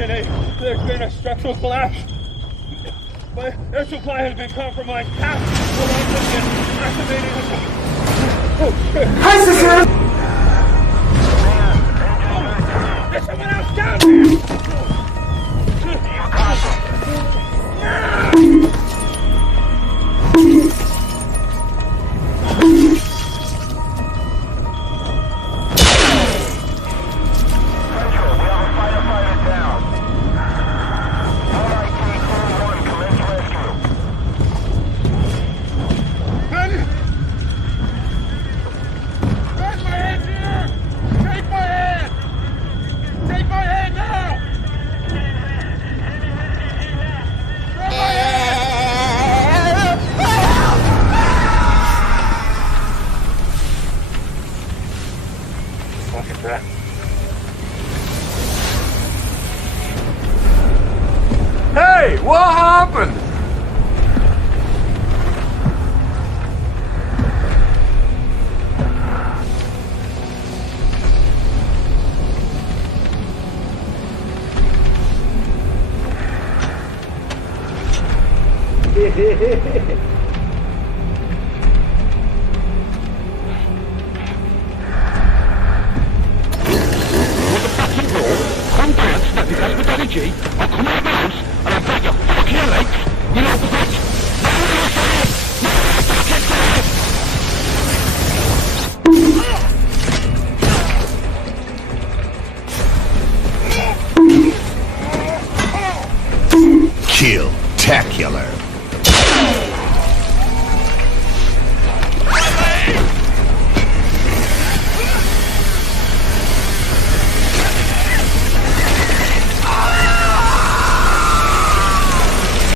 Section 8, there's been a structural collapse. My air supply has been compromised. Half the lines have been activated. Oh, shit. Hi, sister! Oh, there's someone else down there! Hey, what happened? Kill-tacular.